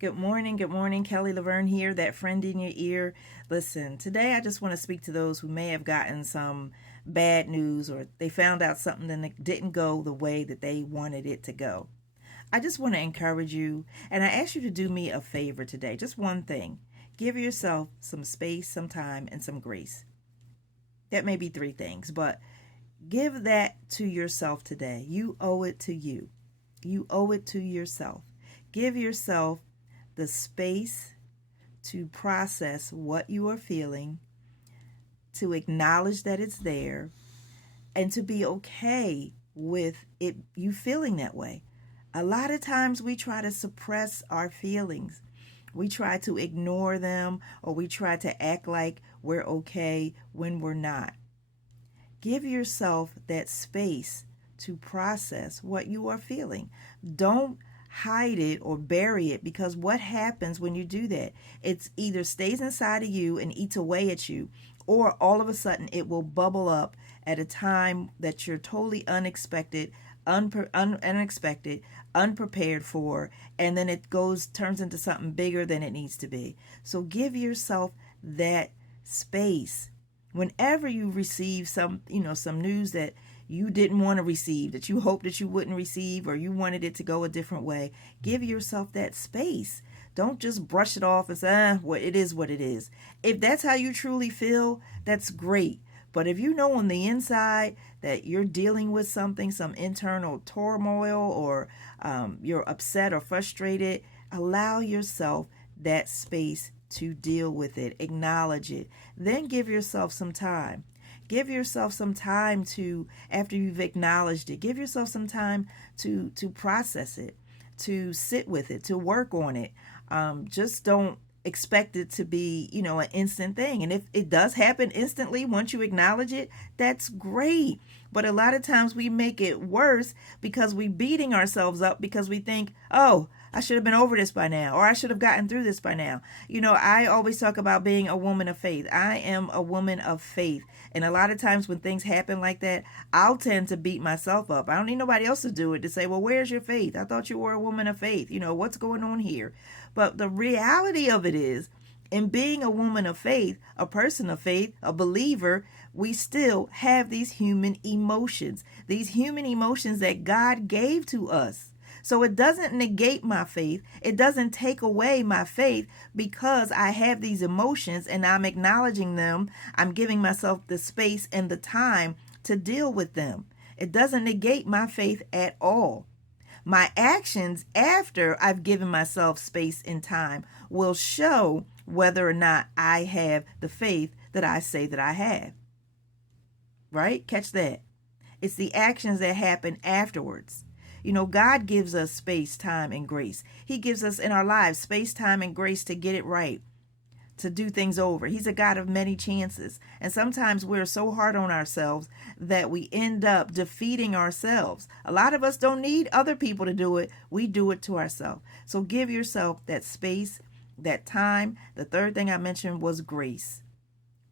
Good morning. Good morning. Kelly Laverne here, that friend in your ear. Listen, today I just want to speak to those who may have gotten some bad news or they found out something that didn't go the way that they wanted it to go. I just want to encourage you and I ask you to do me a favor today. Just one thing. Give yourself some space, some time, and some grace. That may be three things, but give that to yourself today. You owe it to you. You owe it to yourself. Give yourself the space to process what you are feeling, to acknowledge that it's there, and to be okay with it you feeling that way. A lot of times we try to suppress our feelings. We try to ignore them or we try to act like we're okay when we're not. Give yourself that space to process what you are feeling. Don't hide it or bury it, because what happens when you do that? It's either stays inside of you and eats away at you, or all of a sudden it will bubble up at a time that you're totally unexpected, unprepared for, and then it turns into something bigger than it needs to be. So give yourself that space. Whenever you receive some news that you didn't want to receive, that you hoped that you wouldn't receive, or you wanted it to go a different way, give yourself that space. Don't just brush it off as, well, it is what it is. If that's how you truly feel, that's great. But if you know on the inside that you're dealing with something, some internal turmoil, or you're upset or frustrated, allow yourself that space to deal with it. Acknowledge it. Then give yourself some time. Give yourself some time to, after you've acknowledged it, give yourself some time to process it, to sit with it, to work on it. Just don't expect it to be, an instant thing. And if it does happen instantly, once you acknowledge it, that's great. But a lot of times we make it worse because we're beating ourselves up because we think, oh, I should have been over this by now, or I should have gotten through this by now. I always talk about being a woman of faith. I am a woman of faith. And a lot of times when things happen like that, I'll tend to beat myself up. I don't need nobody else to do it, to say, well, where's your faith? I thought you were a woman of faith. What's going on here? But the reality of it is, in being a woman of faith, a person of faith, a believer, we still have these human emotions that God gave to us. So it doesn't negate my faith. It doesn't take away my faith because I have these emotions and I'm acknowledging them. I'm giving myself the space and the time to deal with them. It doesn't negate my faith at all. My actions after I've given myself space and time will show whether or not I have the faith that I say that I have. Right? Catch that. It's the actions that happen afterwards. God gives us space, time, and grace. He gives us in our lives space, time, and grace to get it right, to do things over. He's a God of many chances. And sometimes we're so hard on ourselves that we end up defeating ourselves. A lot of us don't need other people to do it. We do it to ourselves. So give yourself that space, that time. The third thing I mentioned was grace.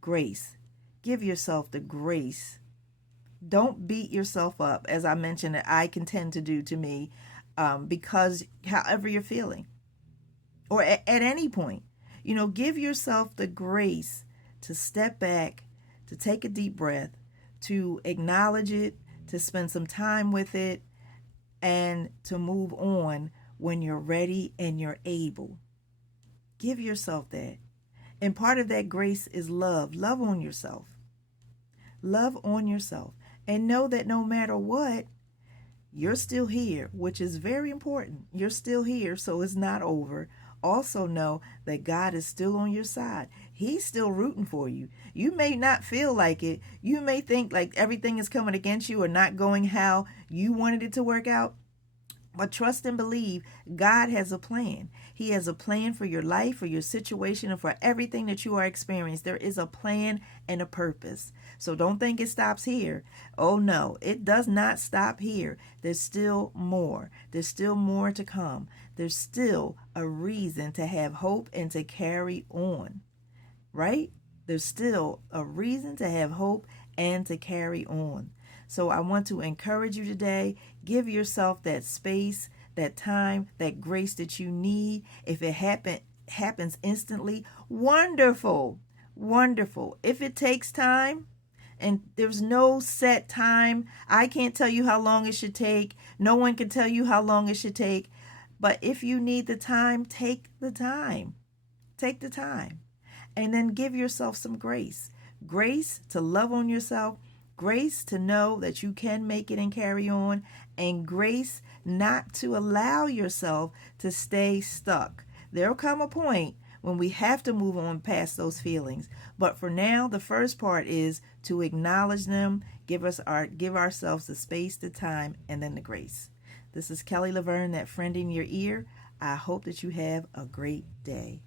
Grace. Give yourself the grace. Don't beat yourself up, as I mentioned that I can tend to do to me, because however you're feeling, or at any point, give yourself the grace to step back, to take a deep breath, to acknowledge it, to spend some time with it, and to move on when you're ready and you're able. Give yourself that. And part of that grace is love. Love on yourself. Love on yourself. And know that no matter what, you're still here, which is very important. You're still here, so it's not over. Also know that God is still on your side. He's still rooting for you. You may not feel like it. You may think like everything is coming against you or not going how you wanted it to work out. But trust and believe God has a plan. He has a plan for your life, for your situation, and for everything that you are experiencing. There is a plan and a purpose. So don't think it stops here. Oh no, it does not stop here. There's still more. There's still more to come. There's still a reason to have hope and to carry on. Right? There's still a reason to have hope and to carry on. So I want to encourage you today. Give yourself that space, that time, that grace that you need. If it happens instantly, wonderful, wonderful. If it takes time, and there's no set time, I can't tell you how long it should take. No one can tell you how long it should take. But if you need the time, take the time. Take the time. And then give yourself some grace. Grace to love on yourself. Grace to know that you can make it and carry on. And grace not to allow yourself to stay stuck. There'll come a point when we have to move on past those feelings. But for now, the first part is to acknowledge them, give ourselves the space, the time, and then the grace. This is Kelly Laverne, that friend in your ear. I hope that you have a great day.